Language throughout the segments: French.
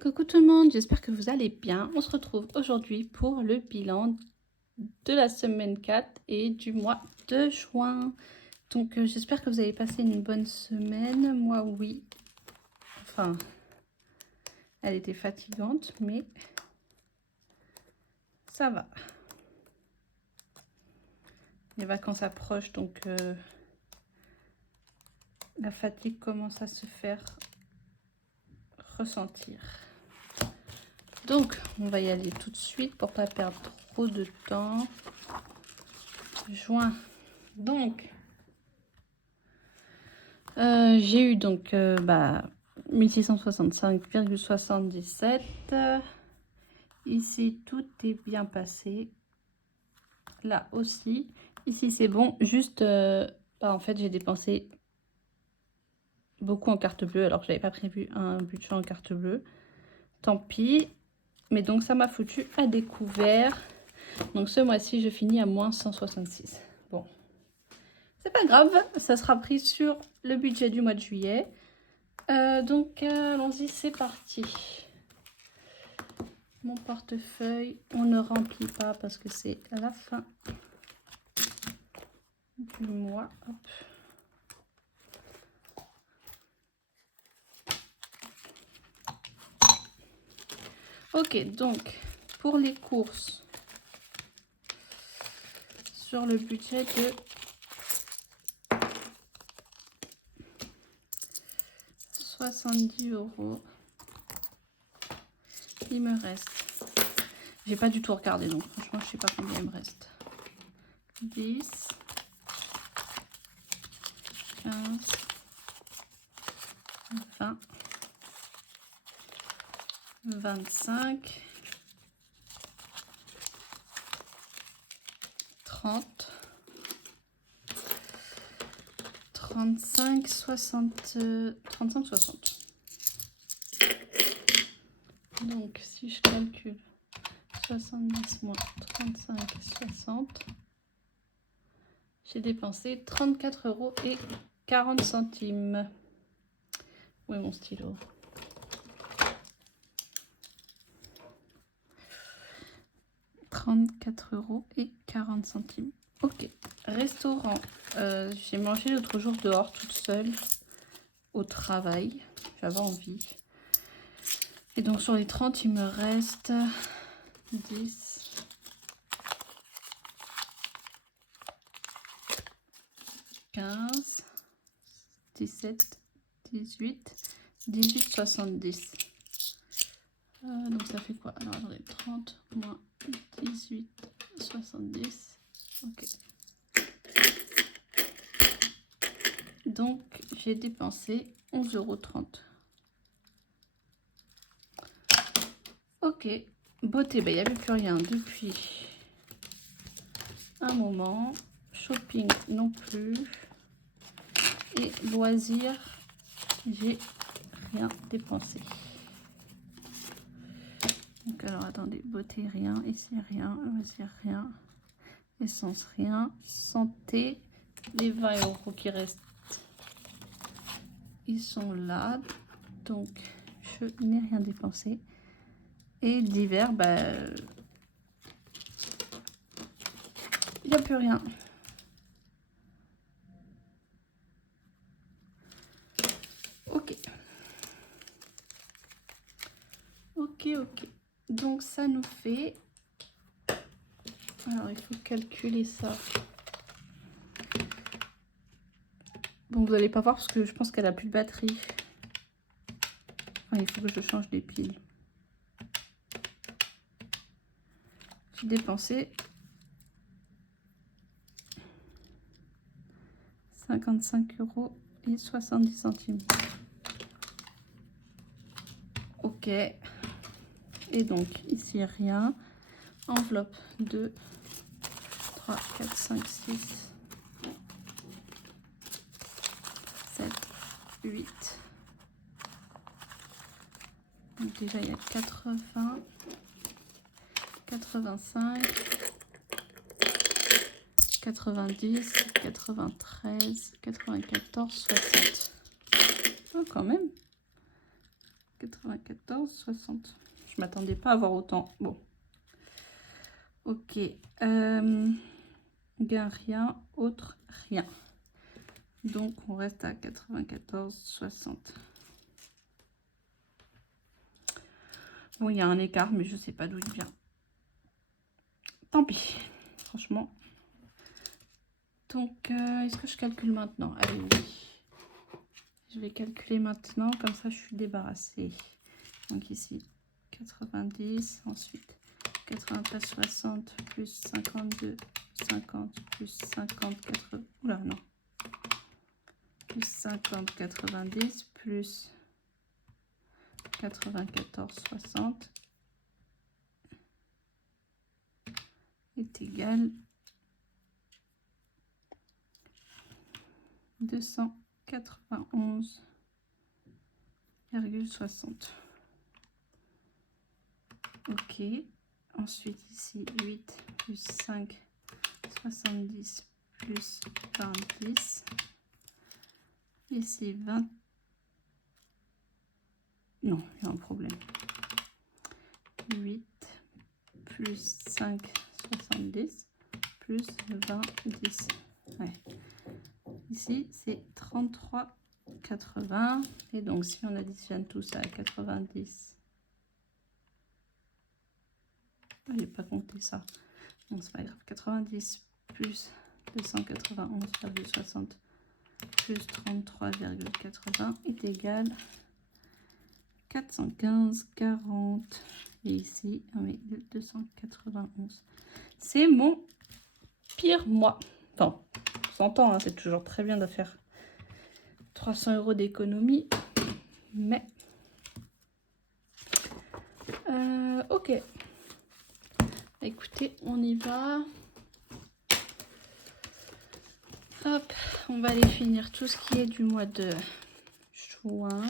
Coucou tout le monde, j'espère que vous allez bien. On se retrouve aujourd'hui pour le bilan de la semaine 4 et du mois de juin. Donc j'espère que vous avez passé une bonne semaine. Moi oui. Enfin, elle était fatigante, mais ça va. Les vacances approchent, donc la fatigue commence à se faire ressentir. Donc, on va y aller tout de suite pour pas perdre trop de temps. Juin. Donc, j'ai eu donc 1665,77. Ici, tout est bien passé. Là aussi. Ici, c'est bon. Juste, en fait, j'ai dépensé beaucoup en carte bleue alors que j'avais pas prévu un budget en carte bleue. Tant pis. Mais donc, ça m'a foutu à découvert. Donc, ce mois-ci, je finis à moins 166. Bon. C'est pas grave. Ça sera pris sur le budget du mois de juillet. Donc, allons-y, c'est parti. Mon portefeuille, on ne remplit pas parce que c'est à la fin du mois. Hop. Ok, donc pour les courses, sur le budget de 70 €, il me reste, j'ai pas du tout regardé donc franchement je sais pas combien il me reste. 10, 15, 20, 25, 30, 35, 60, 35, 60. Donc si je calcule 70 moins 35, 60, j'ai dépensé 34,40 €. Où est mon stylo? €34,40. Ok. Restaurant. J'ai mangé l'autre jour dehors toute seule au travail. J'avais envie. Et donc sur les 30, il me reste 10, 15, 17, 18, 18,70. Donc ça fait quoi? Alors attendez, 30 moins 18, 70. Ok. Donc j'ai dépensé 11,30 €. Ok. Beauté, il n'y avait plus rien depuis un moment. Shopping non plus. Et loisirs, j'ai rien dépensé. Donc alors attendez, beauté rien, ici rien, loisirs rien, essence rien, santé, les 20 € qui restent, ils sont là, donc je n'ai rien dépensé. Et divers, il n'y a plus rien. Ok. Ok. Donc ça nous fait... Alors il faut calculer ça. Bon, vous n'allez pas voir parce que je pense qu'elle a plus de batterie. Enfin, il faut que je change des piles. J'ai dépensé 55,70 €. Ok. Et donc, ici, rien. Enveloppe 2, 3, 4, 5, 6, 7, 8. Donc déjà, il y a 80, 85, 90, 93, 94, 60. Oh, quand même. 94, 60. Je m'attendais pas à avoir autant. Bon. Ok. Gain rien, autre rien. Donc on reste à 94, 60. Bon, il y a un écart, mais je sais pas d'où il vient. Tant pis, franchement. Donc, est-ce que je calcule maintenant? Allez, oui. Je vais calculer maintenant, comme ça je suis débarrassée. Donc ici, 90, ensuite 93, 60, plus 52, 50, plus 50, 80. Oula, non. Plus 50, 90, plus 94, 60 est égal 291,60. Ok. Ensuite ici 8 plus 5, 70 plus 20, ici 20. Non, il y a un problème. 8 plus 5, 70 plus 20, 10. Ouais. Ici, c'est 33,80. Et donc, si on additionne tout ça à 90, je n'ai pas compté ça. Donc, c'est pas grave. 90 plus 291,60 plus 33,80 est égal 415,40. Et ici, oui, 291. C'est mon pire mois. Enfin, on s'entend, hein, c'est toujours très bien de faire 300 € d'économie. Mais, ok. Écoutez, on y va. Hop, on va aller finir tout ce qui est du mois de juin.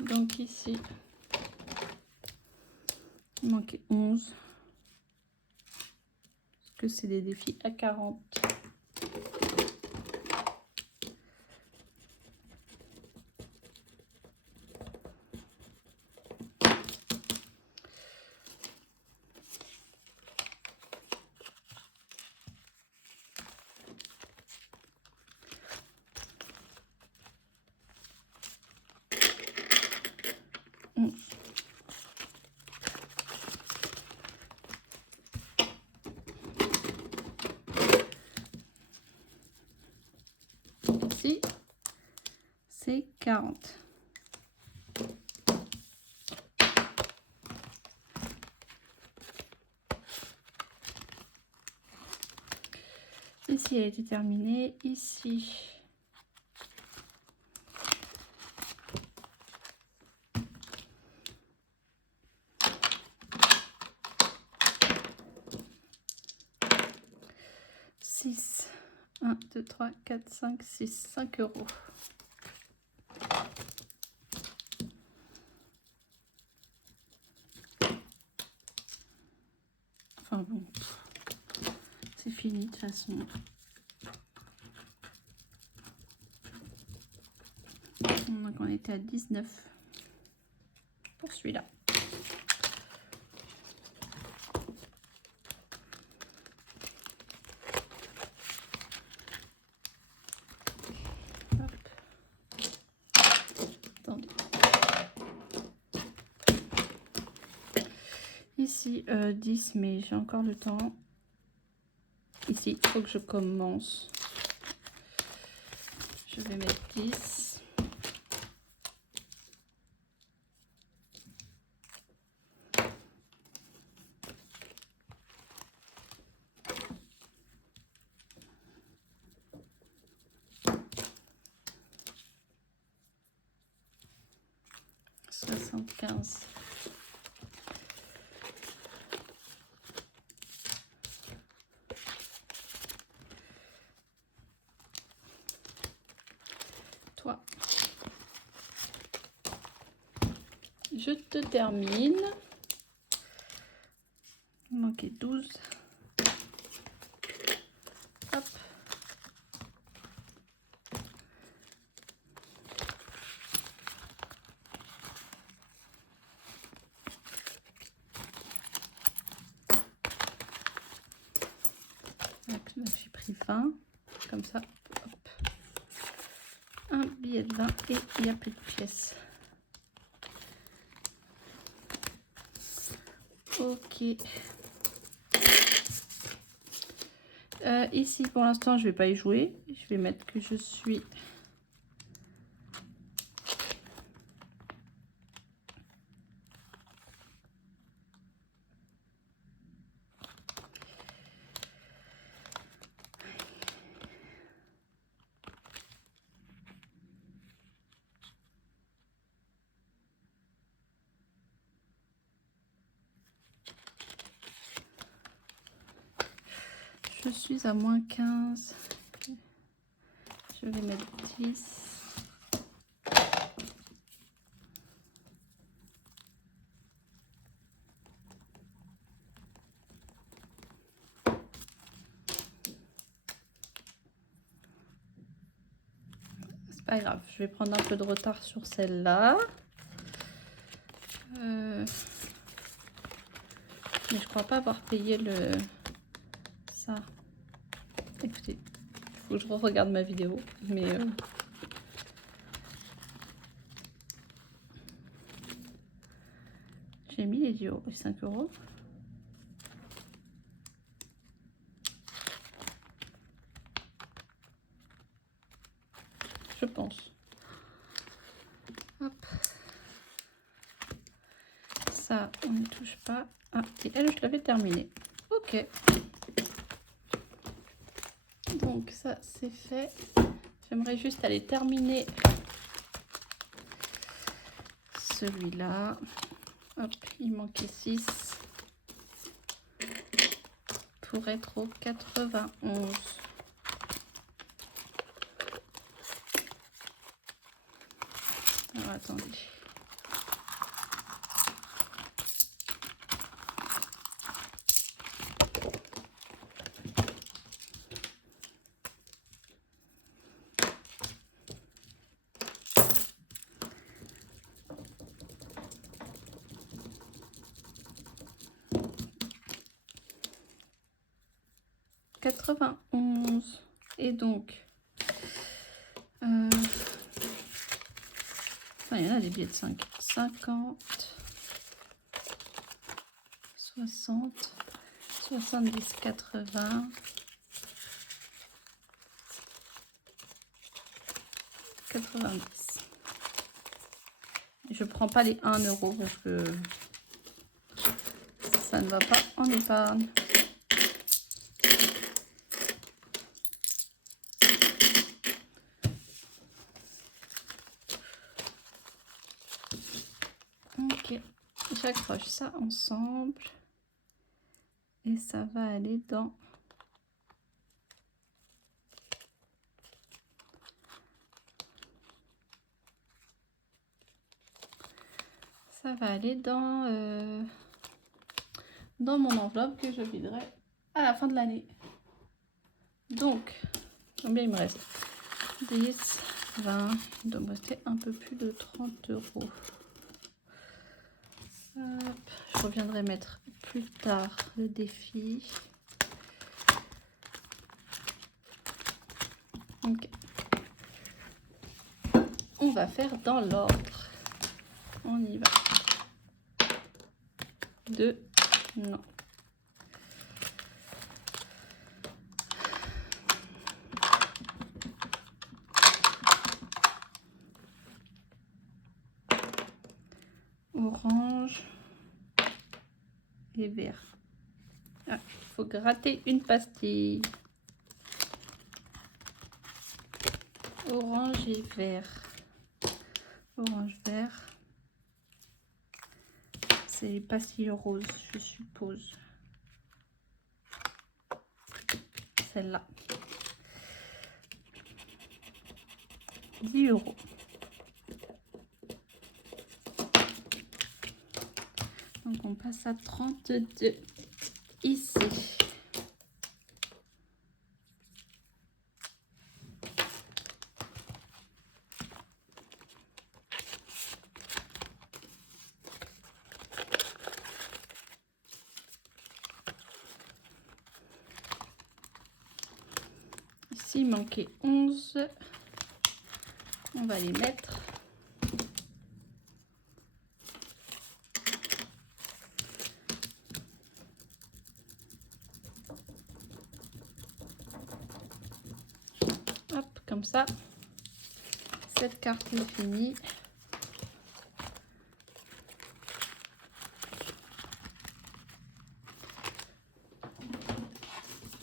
Donc ici, il manquait 11. Parce que c'est des défis à 40. Ici, c'est 40. Ici, elle a été terminée. Ici, six. 1, 2, 3, 4, 5, 6, 5 €. Enfin bon, c'est fini de toute façon. Donc on était à 19 pour celui-là. Attendez. Ici 10, mais j'ai encore le temps. Ici, il faut que je commence. Je vais mettre 10. $75. Toi, je te termine. Il manquait 12. Là, j'ai pris 20, comme ça, hop. Un billet de 20 et il n'y a plus de pièces. Ok. Ici, pour l'instant, je vais pas y jouer. Je vais mettre que je suis... Je suis à moins 15. Je vais mettre 10. C'est pas grave, je vais prendre un peu de retard sur celle-là. Mais je crois pas avoir payé ça. Écoutez, il faut que je regarde ma vidéo. Mais j'ai mis les 10 € et 5 €. Je pense. Hop. Ça, on ne touche pas. Ah, et elle, je l'avais terminée. Ok. Donc ça, c'est fait. J'aimerais juste aller terminer celui-là. Hop, il manquait 6 pour être au 91. Alors attendez. Et donc il y en a des billets de 5, 50, 60, 70, 80, 90. Je prends pas les 1 € parce que ça ne va pas en épargne. Ok, j'accroche ça ensemble et ça va aller dans dans mon enveloppe que je viderai à la fin de l'année. Donc, combien il me reste? 10, 20, il doit me rester un peu plus de 30 €. Hop, je reviendrai mettre plus tard le défi. Ok. On va faire dans l'ordre. On y va. 2, non. Orange et vert. Ah, il faut gratter une pastille. Orange et vert. Orange, vert. C'est les pastilles roses, je suppose. Celle-là. 10 €. Donc on passe à 32 ici. il manquait 11. On va les mettre. Hop, comme ça. Cette carte est finie.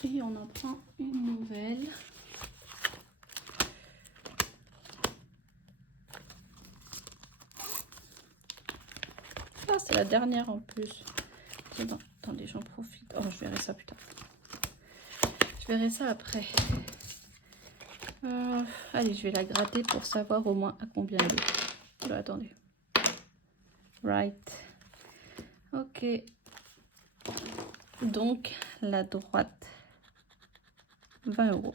Et on en prend une nouvelle. Ah, c'est la dernière en plus. Bon, attendez, j'en profite. Oh, je verrai ça plus tard. Je verrai ça après. Allez, je vais la gratter pour savoir au moins à combien elle est. Là, attendez. Right. Ok. Donc, la droite, 20 €.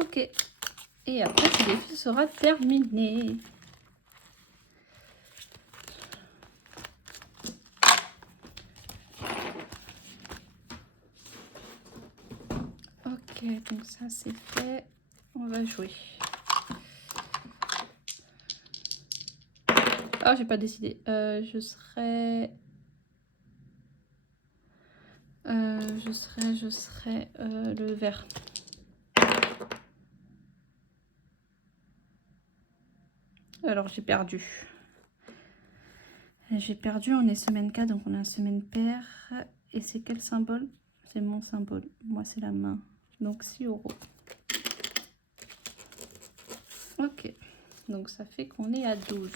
Ok. Et après, ce défi sera terminé. Ok, donc ça c'est fait. On va jouer. Ah, j'ai pas décidé. Je serai le vert. Alors j'ai perdu. J'ai perdu, on est semaine 4, donc on a semaine paire. Et c'est quel symbole? C'est mon symbole. Moi, c'est la main. Donc 6 €. Ok. Donc ça fait qu'on est à 12.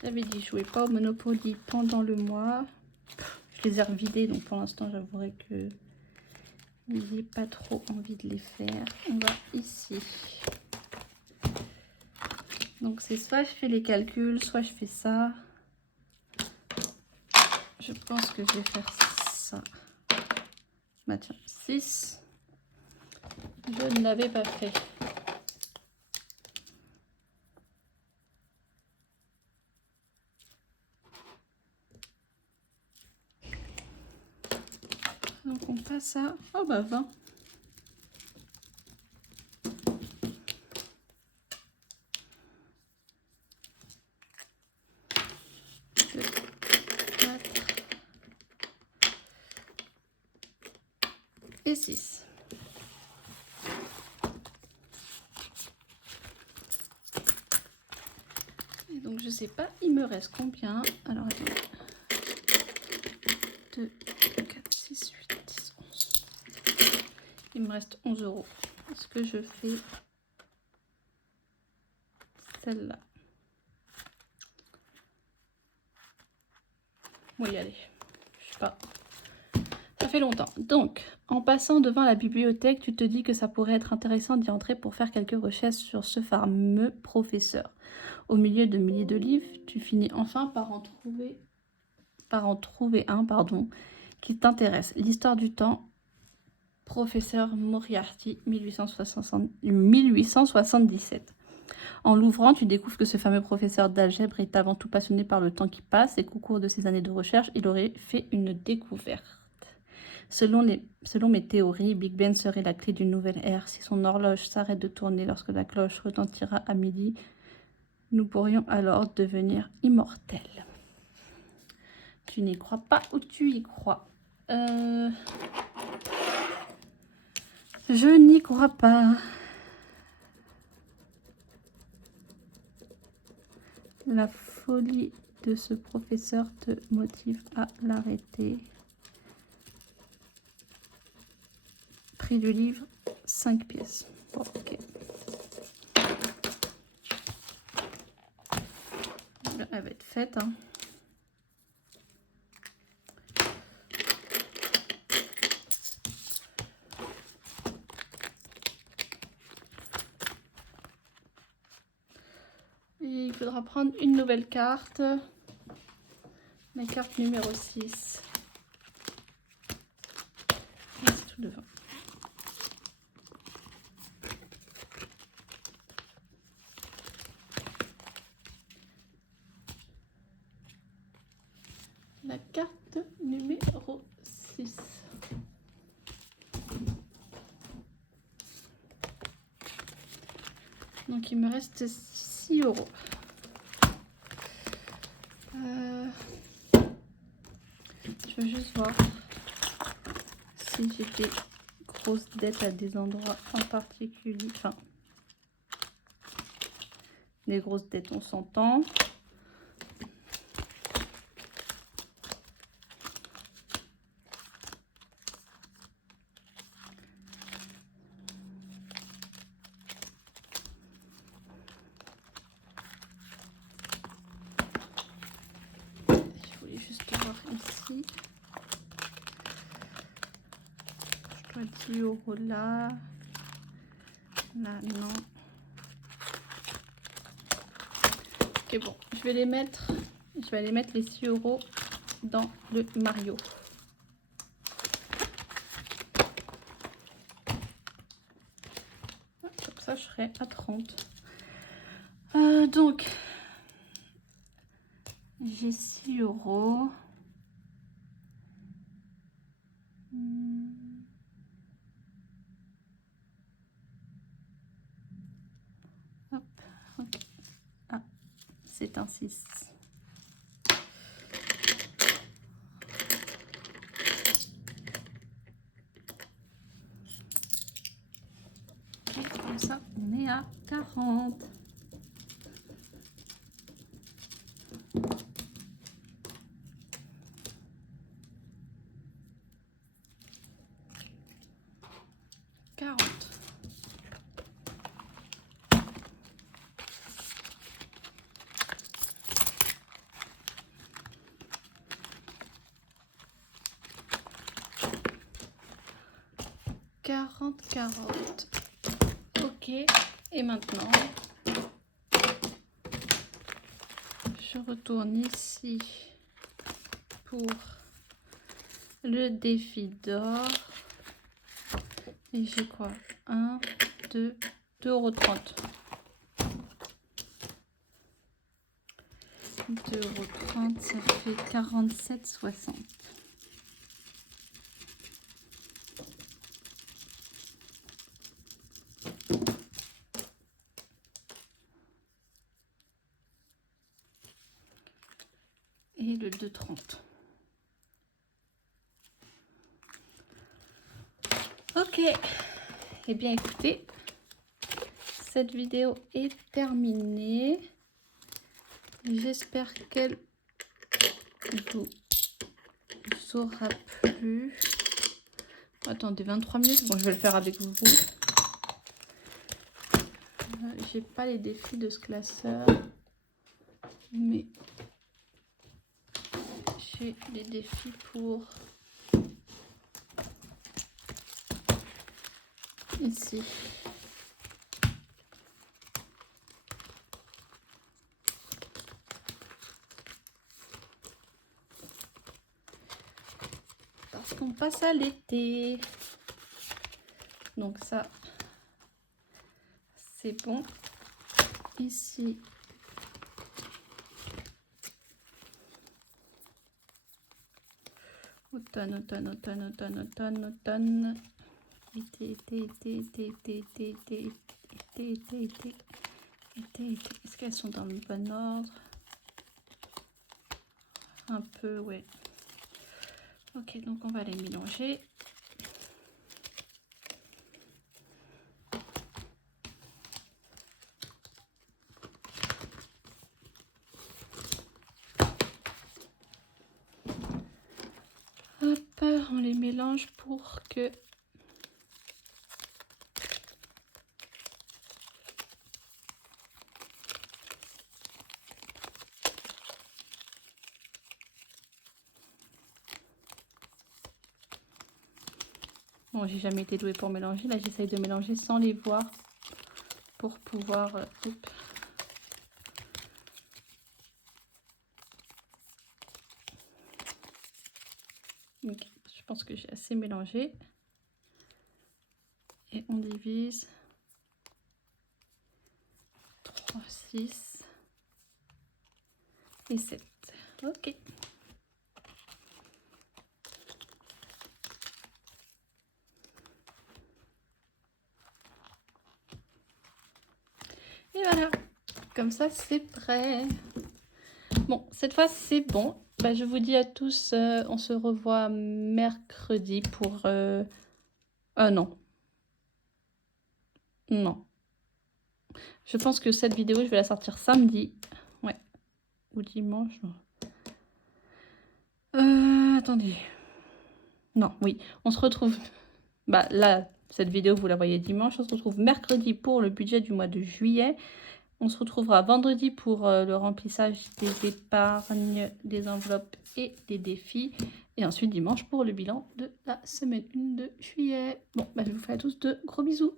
J'avais dit jouer pas au Monopoly pendant le mois. Je les ai revidés, donc pour l'instant j'avouerai que j'ai pas trop envie de les faire. On va ici. Donc c'est soit je fais les calculs, soit je fais ça. Je pense que je vais faire ça. Bah tiens, 6. Je ne l'avais pas fait. Donc on passe à... Oh bah 20. Et 6. Et donc je sais pas, il me reste combien? Alors attendez. 2, 4, 6, 8, 10, 11. Il me reste 11 €. Est-ce que je fais celle-là? Oui, allez. Je sais pas. Ça fait longtemps. Donc, en passant devant la bibliothèque, tu te dis que ça pourrait être intéressant d'y entrer pour faire quelques recherches sur ce fameux professeur. Au milieu de milliers de livres, tu finis enfin par en trouver un, qui t'intéresse. L'histoire du temps, professeur Moriarty, 1877. En l'ouvrant, tu découvres que ce fameux professeur d'algèbre est avant tout passionné par le temps qui passe et qu'au cours de ses années de recherche, il aurait fait une découverte. Selon mes théories, Big Ben serait la clé d'une nouvelle ère. Si son horloge s'arrête de tourner lorsque la cloche retentira à midi, nous pourrions alors devenir immortels. Tu n'y crois pas ou tu y crois? Je n'y crois pas. La folie de ce professeur te motive à l'arrêter. Prix du livre, 5 pièces. Bon, ok. Là, elle va être faite. Hein. Il faudra prendre une nouvelle carte. La carte numéro 6. C'est tout devant. La carte numéro 6. Donc il me reste 6 €. Je veux juste voir si j'ai des grosses dettes à des endroits en particulier. Enfin, les grosses dettes, on s'entend. Je voulais juste voir ici. Je dois 10 € là. Là, non. Ok, bon, je vais aller mettre les 6 € dans le Mario. Comme ça, je serai à 30. Donc, j'ai 6 €. Hop, ok. Ah, c'est un 6. Comme ça, on est à 40. Quarante. Ok, et maintenant, je retourne ici pour le défi d'or. Et j'ai quoi? 1, 2, 2,30 €. 2,30 €, ça fait 47,60 €. Et le 2,30 €. Ok, et bien écoutez, cette vidéo est terminée. J'espère qu'elle vous aura plu. Attendez, 23 minutes. Bon, je vais le faire avec vous. J'ai pas les défis de ce classeur, mais j'ai des défis pour ici. Parce qu'on passe à l'été. Donc ça, c'est bon. Ici, automne, automne, automne, automne, automne, automne. Été, été, été, été, été, été, été, été, été, été, été, été. Est-ce qu'elles sont dans le bon ordre? Un peu, ouais. Ok, donc on va les mélanger. Hop, on les mélange pour que bon, j'ai jamais été douée pour mélanger. Là, j'essaye de mélanger sans les voir pour pouvoir... Ok, je pense que j'ai assez mélangé. Et on divise 3, 6 et 7. Ok. Et voilà, comme ça c'est prêt. Bon, cette fois c'est bon. Bah, je vous dis à tous, on se revoit mercredi pour... non. Non. Je pense que cette vidéo, je vais la sortir samedi. Ouais. Ou dimanche. Attendez. Non, oui. On se retrouve... Bah là, cette vidéo, vous la voyez dimanche. On se retrouve mercredi pour le budget du mois de juillet. On se retrouvera vendredi pour le remplissage des épargnes, des enveloppes et des défis. Et ensuite dimanche pour le bilan de la semaine 1 de juillet. Bon, bah, je vous fais à tous de gros bisous.